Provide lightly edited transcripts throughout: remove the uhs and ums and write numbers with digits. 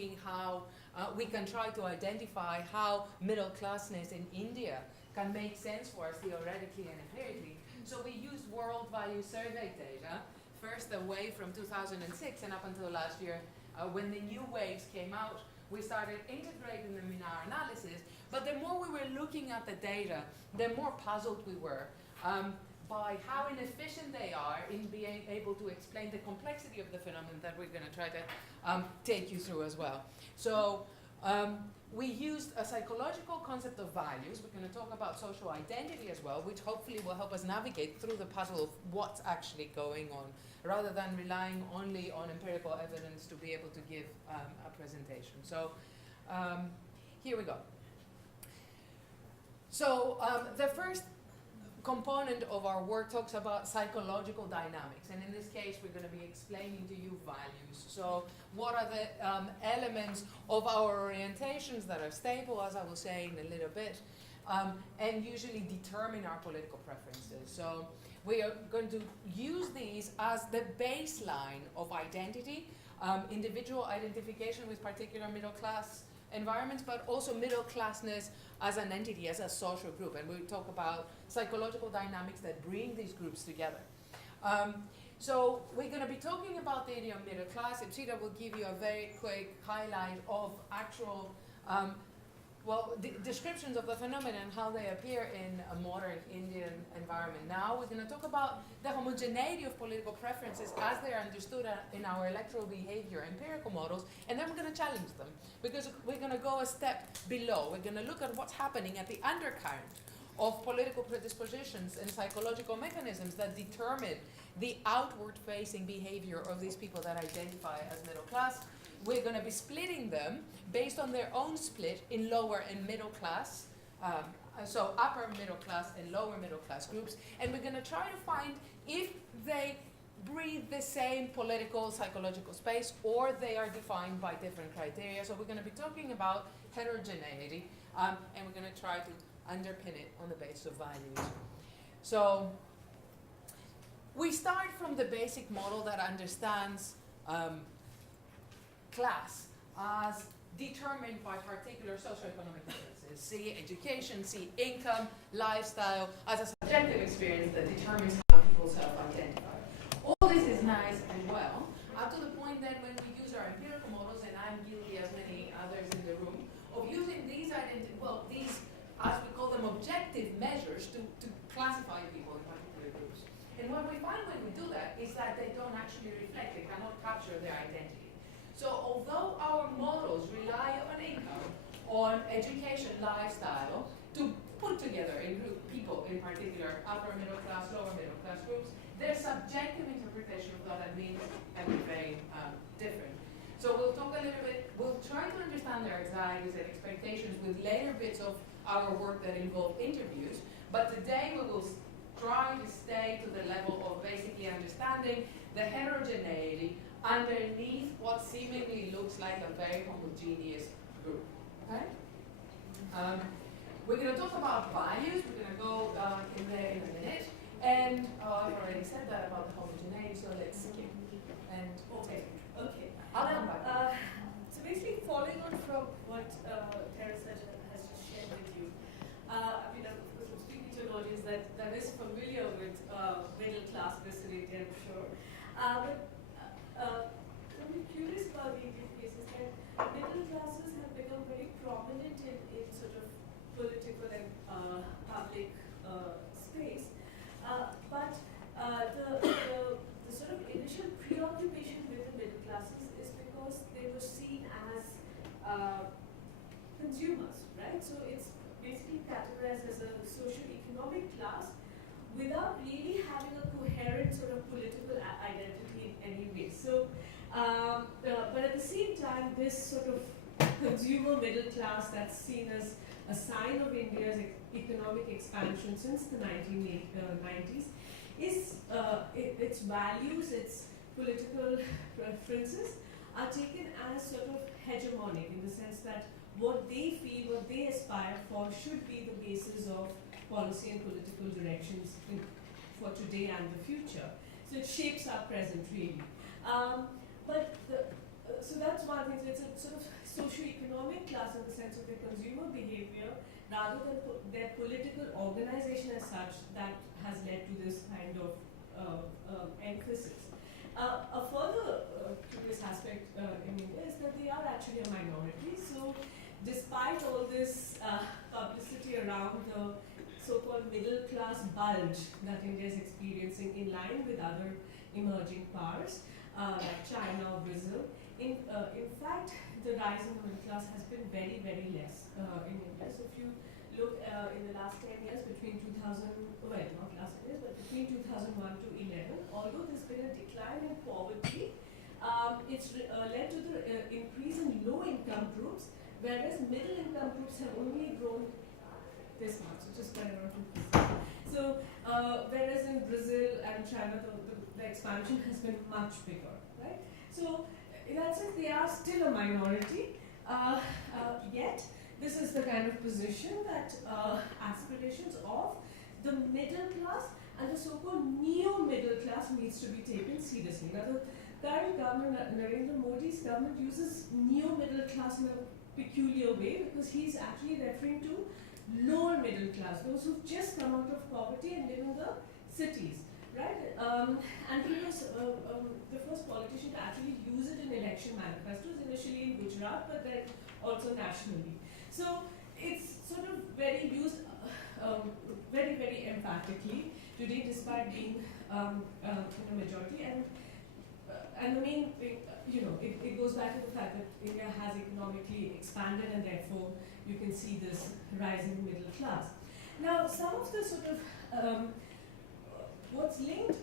seeing how we can try to identify how middle classness in India can make sense for us theoretically and empirically. So we used world value survey data, first away from 2006 and up until last year, when the new waves came out, we started integrating them in our analysis. But the more we were looking at the data, the more puzzled we were by how inefficient they are in being able to explain the complexity of the phenomenon that we're going to try to take you through as well. So we used a psychological concept of values. We're going to talk about social identity as well, which hopefully will help us navigate through the puzzle of what's actually going on, rather than relying only on empirical evidence to be able to give a presentation. So here we go. So the first component of our work talks about psychological dynamics, and in this case we're going to be explaining to you values. So what are the elements of our orientations that are stable, as I will say in a little bit, and usually determine our political preferences. So we are going to use these as the baseline of identity, individual identification with particular middle class environments, but also middle classness as an entity, as a social group. And we'll talk about psychological dynamics that bring these groups together. So we're going to be talking about the idiom middle class. Ipsita will give you a very quick highlight of actual descriptions of the phenomenon and how they appear in a modern Indian environment. Now we're going to talk about the homogeneity of political preferences as they are understood in our electoral behavior empirical models, and then we're going to challenge them, because we're going to go a step below. We're going to look at what's happening at the undercurrent of political predispositions and psychological mechanisms that determine the outward-facing behavior of these people that identify as middle class. We're going to be splitting them based on their own split in lower and middle class, so upper middle class and lower middle class groups, and we're going to try to find if they breathe the same political, psychological space, or they are defined by different criteria. So we're going to be talking about heterogeneity, and we're going to try to underpin it on the basis of values. So we start from the basic model that understands class as determined by particular socioeconomic differences. See education, see income, lifestyle, as a subjective experience that determines how people self-identify. All this is nice and well, up to the point that when we use our empirical models, and I'm guilty as many others in the room, of using these these, as we call them, objective measures to classify people in particular groups. And what we find when we do that is that they don't actually reflect, they cannot capture their identity. So although our models rely on income, on education, lifestyle, to put together in people, in particular upper middle class, lower middle class groups, their subjective interpretation of what that means can be very different. So we'll talk a little bit, we'll try to understand their anxieties and expectations with later bits of our work that involve interviews, but today we will try to stay to the level of basically understanding the heterogeneity underneath what seemingly looks like a very homogeneous group. Okay? We're going to talk about values. We're going to go in there in a minute. And I've already said that about the homogeneity, so let's skip. And Okay. I'll come back. So basically, following on from what Teresa has just shared with you, I mean, of course, I'm speaking to an audience that is familiar with middle class vicinity, I'm sure. But I'm curious about the Indian cases that middle classes have become very prominent in sort of political and public space. But the sort of initial preoccupation with the middle classes is because they were seen as consumers, right? So it's basically categorized as a socio-economic class without really having a coherent sort of political identity in any way. So, but at the same time, this sort of consumer middle class that's seen as a sign of India's economic expansion since the 1990s is its values, its political preferences are taken as sort of hegemonic in the sense that what they feel, what they aspire for should be the basis of policy and political directions for today and the future. So it shapes our present really. But So that's one thing. So it's a sort of socio-economic class in the sense of their consumer behavior rather than their political organization as such that has led to this kind of emphasis. A further curious aspect in India is that they are actually a minority. So despite all this publicity around the so-called middle class bulge that India is experiencing in line with other emerging powers like China or Brazil, in fact, the rise in the middle class has been very, very less in India. So if you look in the last 10 years, between 2000, well, not last 10 years, but between 2001 to 11, although there's been a decline in poverty, it's led to the increase in low-income groups, whereas middle-income groups have only grown this much, so just by around 2%. So, whereas in Brazil and China, the expansion has been much bigger, right? So, in that sense, they are still a minority, yet this is the kind of position that aspirations of the middle class and the so-called neo-middle class needs to be taken seriously. Now, the current government, Narendra Modi's government, uses neo-middle class in a peculiar way because he's actually referring to lower middle class, those who've just come out of poverty and live in the cities, right? And he was the first politician to actually use it in election manifestos, initially in Gujarat, but then also nationally. So it's sort of very used very, very emphatically today, despite being in a majority. And the main thing, it goes back to the fact that India has economically expanded, and therefore you can see this rising middle class. Now, some of the sort of what's linked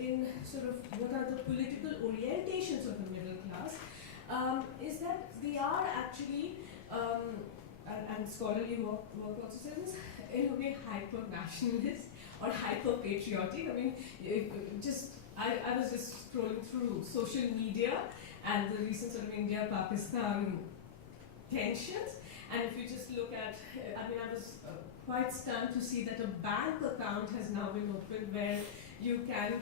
in sort of what are the political orientations of the middle class is that they are actually, and scholarly work also says this, in a way hyper-nationalist or hyper-patriotic. I mean, I was just scrolling through social media and the recent sort of India-Pakistan tensions, and if you just look at, I mean, I was quite stunned to see that a bank account has now been opened where you can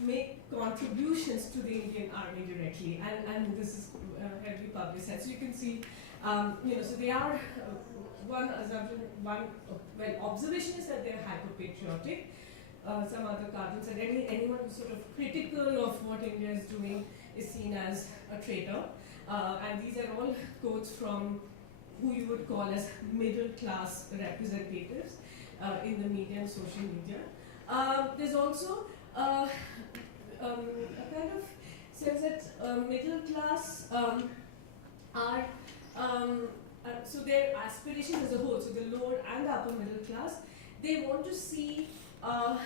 make contributions to the Indian army directly, and this is heavily publicized. So you can see, so they are, one assumption, observation is that they're hyper-patriotic. Some other cartoons said anyone who's sort of critical of what India is doing is seen as a traitor. And these are all quotes from who you would call as middle class representatives in the media and social media. There's also a kind of sense that middle class are, so their aspirations as a whole, so the lower and the upper middle class, they want to see a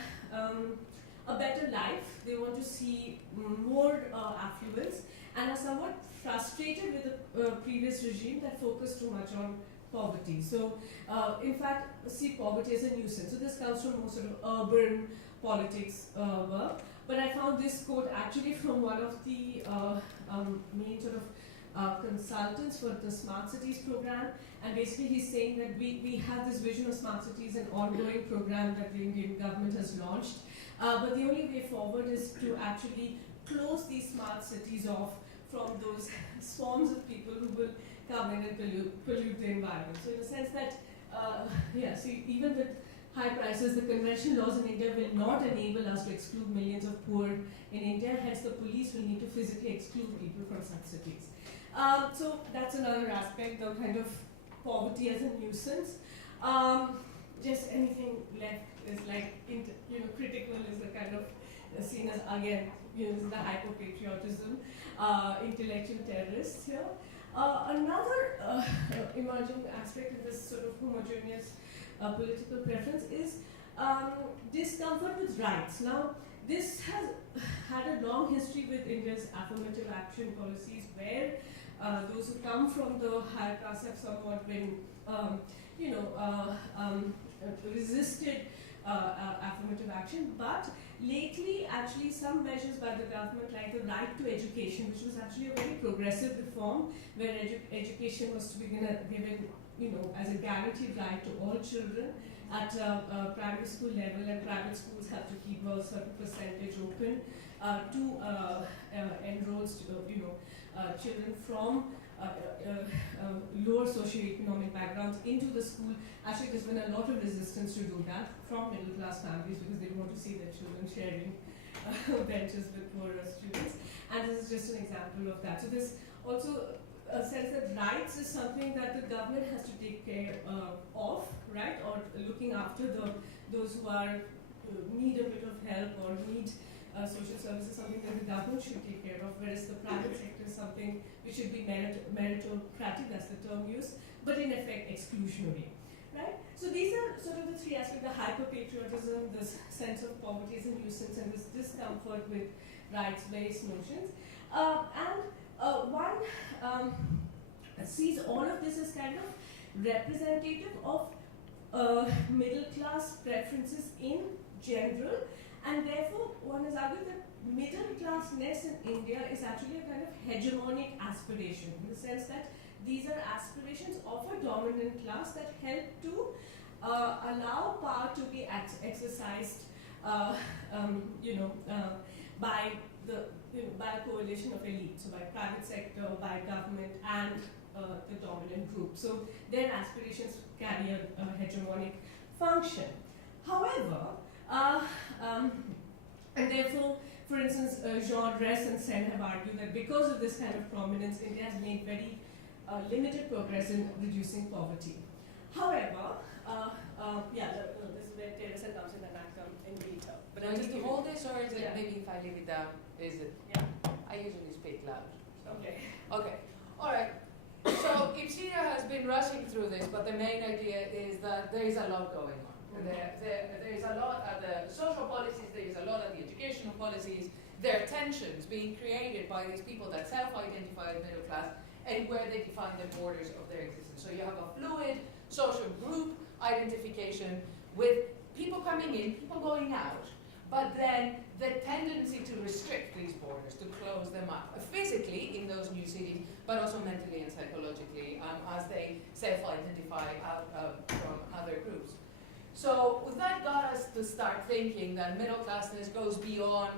better life, they want to see more affluence, and are somewhat frustrated with the previous regime that focused too much on poverty. So, in fact, see poverty as a nuisance. So this comes from more sort of urban politics work. But I found this quote actually from one of the main sort of consultants for the Smart Cities program, and basically he's saying that we have this vision of Smart Cities, an ongoing program that the Indian government has launched, but the only way forward is to actually close these smart cities off from those swarms of people who will come in and pollute the environment. So in the sense that, even with high prices, the conventional laws in India will not enable us to exclude millions of poor in India, hence the police will need to physically exclude people from such cities. So that's another aspect, the kind of poverty as a nuisance. Just anything left is like, critical is the kind of seen as, again, the hyper-patriotism, intellectual terrorists here. Another emerging aspect of this sort of homogeneous political preference is discomfort with rights. Now, this has had a long history with India's affirmative action policies, where those who come from the higher class have somewhat been, resisted affirmative action. But lately, actually, some measures by the government, like the right to education, which was actually a very progressive reform, where education was to be given, as a guaranteed right to all children at primary school level, and private schools have to keep a certain percentage open to enroll, children from lower socioeconomic backgrounds into the school. Actually, there's been a lot of resistance to do that from middle class families because they don't want to see their children sharing benches with poorer students. And this is just an example of that. So there's also a sense that rights is something that the government has to take care of, right? Or looking after those who are need a bit of help or need social services, something that the government should take care of, whereas the private sector is something which should be meritocratic, that's the term used, but in effect exclusionary, right? So these are sort of the three aspects: the hyper-patriotism, this sense of poverty as a nuisance, and this discomfort with rights-based notions. One sees all of this as kind of representative of middle-class preferences in general, and therefore one has argued that middle-classness in India is actually a kind of hegemonic aspiration, in the sense that these are aspirations of a dominant class that help to allow power to be exercised, by a coalition of elites, so by private sector, by government, and the dominant group. So their aspirations carry a hegemonic function. However, and therefore, for instance, Jean, Ress, and Sen have argued that because of this kind of prominence, India has made very limited progress in reducing poverty. However, this is where Teresa comes in and I come in detail. But just to hold this, or is it maybe if I leave it down? Is it? Yeah. I usually speak loud. So. Okay. Okay. All right. So JIBS has been rushing through this, but the main idea is that there is a lot going on. There is a lot at the social policies, there is a lot at the educational policies. There are tensions being created by these people that self-identify as middle class and where they define the borders of their existence. So you have a fluid social group identification with people coming in, people going out, but then the tendency to restrict these borders, to close them up, physically in those new cities, but also mentally and psychologically as they self-identify out from other groups. So that got us to start thinking that middle classness goes beyond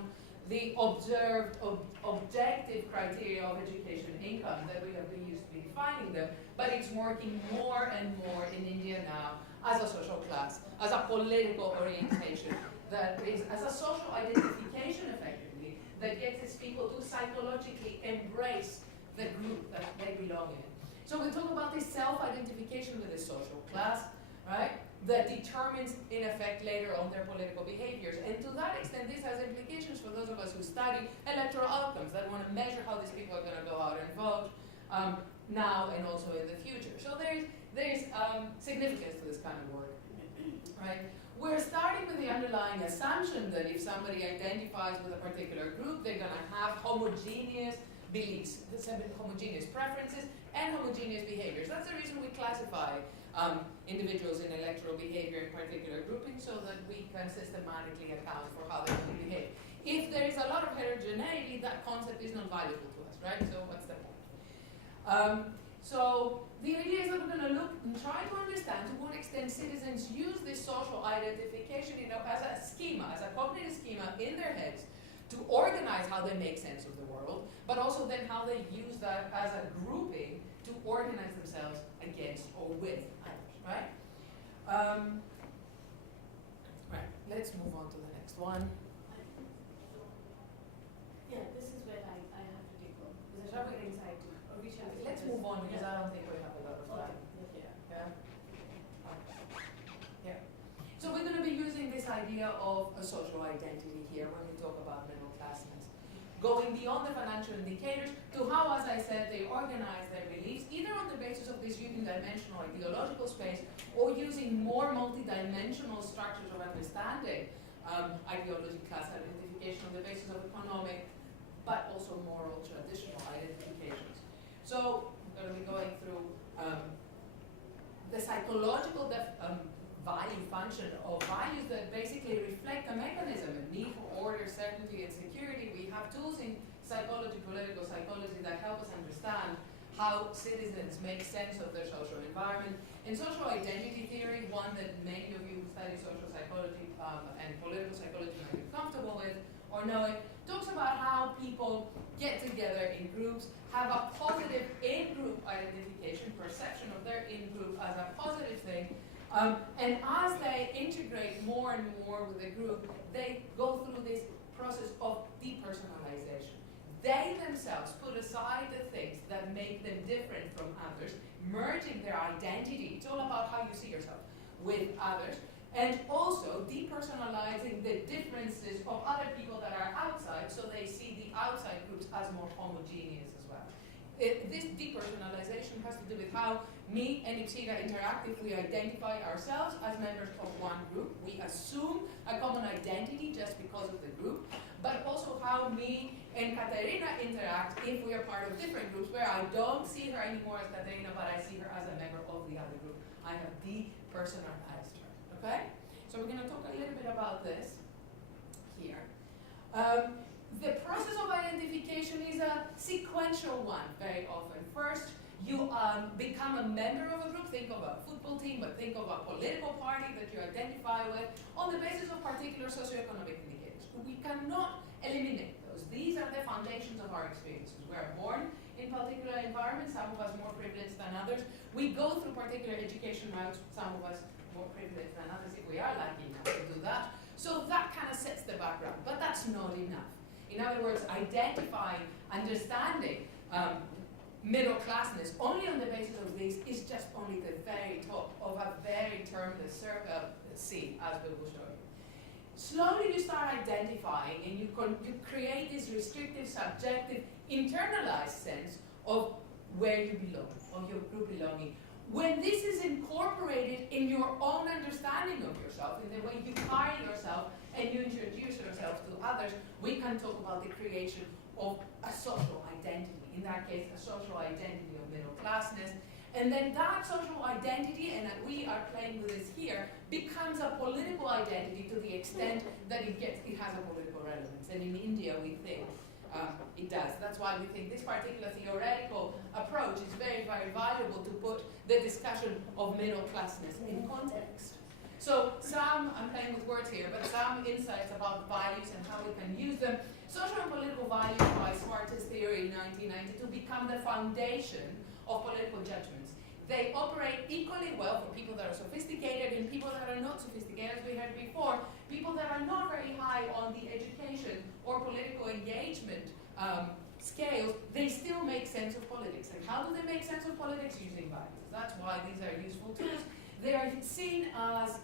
the observed, objective criteria of education and income that we have been used to be defining them, but it's working more and more in India now as a social class, as a political orientation, that is as a social identification effectively, that gets its people to psychologically embrace the group that they belong in. So we talk about this self-identification with the social class, right? That determines, in effect, later on their political behaviors. And to that extent, this has implications for those of us who study electoral outcomes, that want to measure how these people are going to go out and vote now and also in the future. So there's significance to this kind of work, right? We're starting with the underlying assumption that if somebody identifies with a particular group, they're going to have homogeneous beliefs, homogeneous preferences, and homogeneous behaviors. That's the reason we classify individuals in electoral behavior in particular groupings, so that we can systematically account for how they behave. If there is a lot of heterogeneity, that concept is not valuable to us, right? So what's the point? So the idea is that we're going to look and try to understand to what extent citizens use this social identification, as a schema, as a cognitive schema in their heads to organize how they make sense of the world, but also then how they use that as a grouping to organize themselves against or with others, right? Right, let's move on to the next one. Yeah, this is where I have to take over. Because I have anxiety. Or we shall. Let's move on because I don't think we have a lot of time. Okay. Yeah. So we're going to be using this idea of a social identity here when we talk about middle classness. Going beyond the financial indicators to how, as I said, they organize their beliefs, either on the basis of this unidimensional ideological space or using more multidimensional structures of understanding ideology, class identification on the basis of economic, but also moral, traditional identifications. So I'm going to be going through the psychological value function of values that basically reflect a mechanism, a need for order, certainty, and security. We have tools in psychology, political psychology, that help us understand how citizens make sense of their social environment. In social identity theory, one that many of you who study social psychology and political psychology might be comfortable with or know it, talks about how people get together in groups, have a positive in-group identification, perception of their in-group as a positive thing, and as they integrate more and more with the group, they go through this process of depersonalization. They themselves put aside the things that make them different from others, merging their identity. It's all about how you see yourself with others, and also depersonalizing the differences of other people that are outside, so they see the outside groups as more homogeneous as well. This depersonalization has to do with how me and Ipsida interact if we identify ourselves as members of one group. We assume a common identity just because of the group, but also how me and Katerina interact if we are part of different groups, where I don't see her anymore as Katerina, but I see her as a member of the other group. I have depersonalized her, okay? So we're gonna talk a little bit about this here. The process of identification is a sequential one very often. First, you become a member of a group. Think of a football team, but think of a political party that you identify with on the basis of particular socioeconomic indicators. We cannot eliminate those. These are the foundations of our experiences. We are born in particular environments, some of us more privileged than others. We go through particular education routes, some of us more privileged than others if we are lucky enough to do that. So that kind of sets the background, but that's not enough. In other words, identifying, understanding middle classness only on the basis of this is just only the very top of a very termless sea, as we will show you. Slowly you start identifying and you create this restrictive, subjective, internalized sense of where you belong, of your group belonging. When this is incorporated in your own understanding of yourself, in the way you carry yourself and you introduce yourself to others, we can talk about the creation of a social identity. In that case, a social identity of middle classness. And then that social identity, and we are playing with this here, becomes a political identity to the extent that it has a political relevance. And in India, we think it does. That's why we think this particular theoretical approach is very, very valuable to put the discussion of middle classness in context. So I'm playing with words here, but some insights about values and how we can use them. Social and political values by Smartest theory in 1992 become the foundation of political judgments. They operate equally well for people that are sophisticated and people that are not sophisticated, as we heard before. People that are not very high on the education or political engagement scales, they still make sense of politics. And how do they make sense of politics? Using values. That's why these are useful tools. They are seen as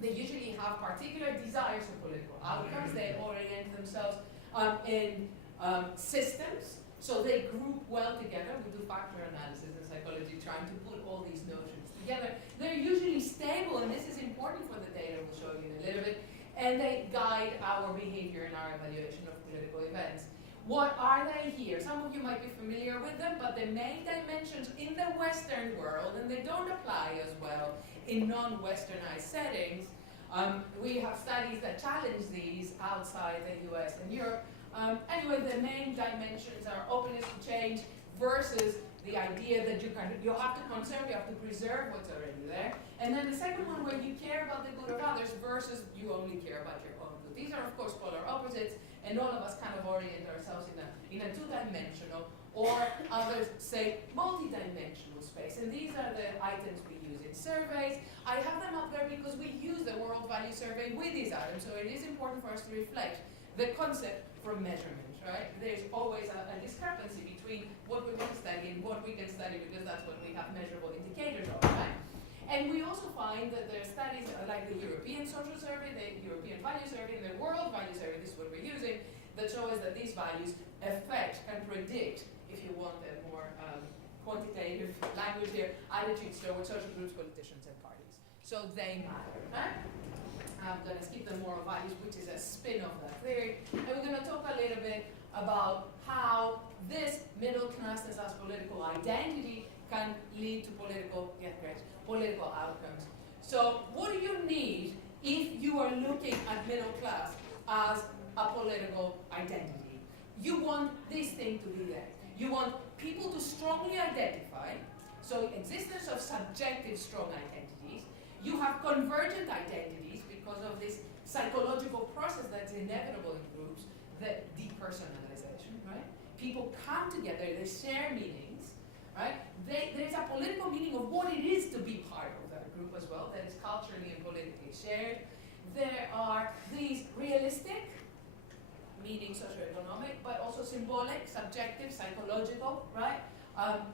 they usually have particular desires for political outcomes. They orient themselves in systems, so they group well together. We do factor analysis in psychology, trying to put all these notions together. They're usually stable, and this is important for the data we'll show you in a little bit, and they guide our behavior and our evaluation of political events. What are they here? Some of you might be familiar with them, but the main dimensions in the Western world, and they don't apply as well in non-Westernized settings. We have studies that challenge these outside the US and Europe. Anyway, the main dimensions are openness to change versus the idea that you have to conserve, you have to preserve what's already there. And then the second one, where you care about the good of others versus you only care about your own good. These are, of course, polar opposites, and all of us kind of orient ourselves in a two-dimensional, or others say multi-dimensional space. And these are the items we use in surveys. I have them up there because we use the World Value Survey with these items, so it is important for us to reflect the concept from measurement, right? There's always a discrepancy between what we want to study and what we can study, because that's what we have measurable indicators of, right? And we also find that there are studies like the European Social Survey, the European Value Survey, and the World Value Survey, this is what we're using, that show us that these values affect and predict, if you want a more quantitative language here, attitudes toward social groups, politicians, and parties. So they matter, right? I'm going to skip the moral values, which is a spin of that theory, and we're going to talk a little bit about how this middle classness as political identity can lead to political outcomes. So what do you need if you are looking at middle class as a political identity? You want this thing to be there. You want people to strongly identify, so existence of subjective strong identities. You have convergent identities because of this psychological process that's inevitable in groups, the depersonalization, right? People come together, they share meanings, right? There's a political meaning of what it is to be part of that group as well, that is culturally and politically shared. There are these realistic, meaning socioeconomic, but also symbolic, subjective, psychological, right?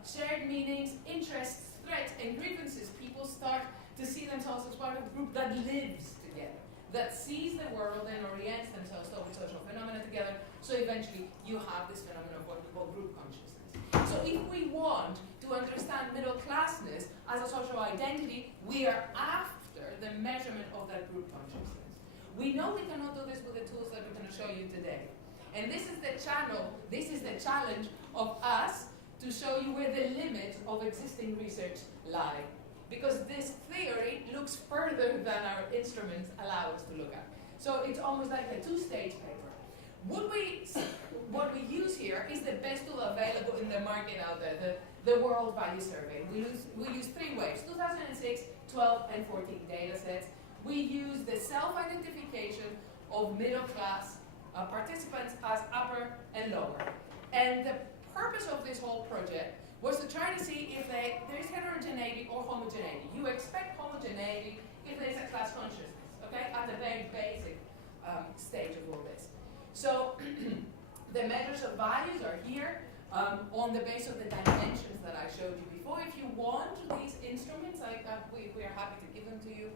Shared meanings, interests, threats, and grievances. People start to see themselves as part of a group that lives together, that sees the world and orients themselves towards social phenomena together. So eventually you have this phenomenon of what we call group consciousness. So if we want to understand middle classness as a social identity, we are after the measurement of that group consciousness. We know we cannot do this with the tools that we're going to show you today. And this is the challenge of us to show you where the limits of existing research lie. Because this theory looks further than our instruments allow us to look at. So it's almost like a two-stage paper. What we use here is the best tool available in the market out there, the World Value Survey. We use 3 waves, 2006, 12, and 14 data sets. We use the self-identification of middle-class participants as upper and lower. And the purpose of this whole project was to try to see if there's heterogeneity or homogeneity. You expect homogeneity if there's a class consciousness, okay, at the very basic stage of all this. So the measures of values are here on the basis of the dimensions that I showed you before. If you want these instruments, we are happy to give them to you.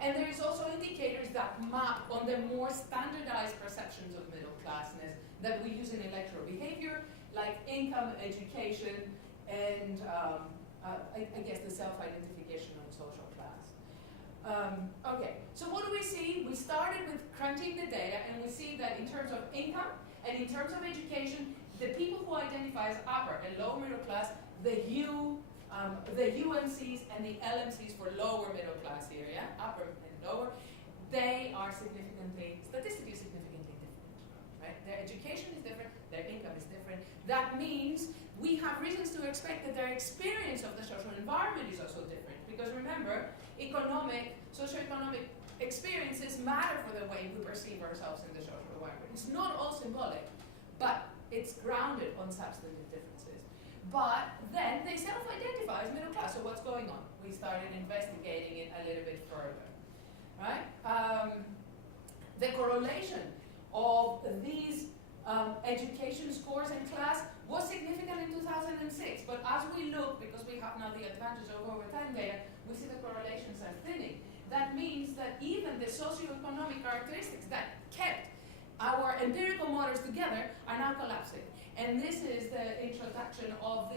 And there is also indicators that map on the more standardized perceptions of middle classness that we use in electoral behavior, like income, education, and I guess the self-identification of social class. Okay, so what do we see? We started with crunching the data, and we see that in terms of income and in terms of education, the people who identify as upper and lower middle class, the UMCs and the LMCs for lower middle class here, yeah, upper and lower, they are statistically significantly different, right? Their education is different, their income is different. That means we have reasons to expect that their experience of the social environment is also different. Because remember, socioeconomic experiences matter for the way we perceive ourselves in the social environment. It's not all symbolic, but it's grounded on substantive differences. But then they self-identify as middle class. So what's going on? We started investigating it a little bit further, right? The correlation of these education scores and class was significant in 2006. But as we look, because we have now the advantage of over time data, we see the correlations are thinning. That means that even the socioeconomic characteristics that kept our empirical models together are now collapsing. And this is the introduction of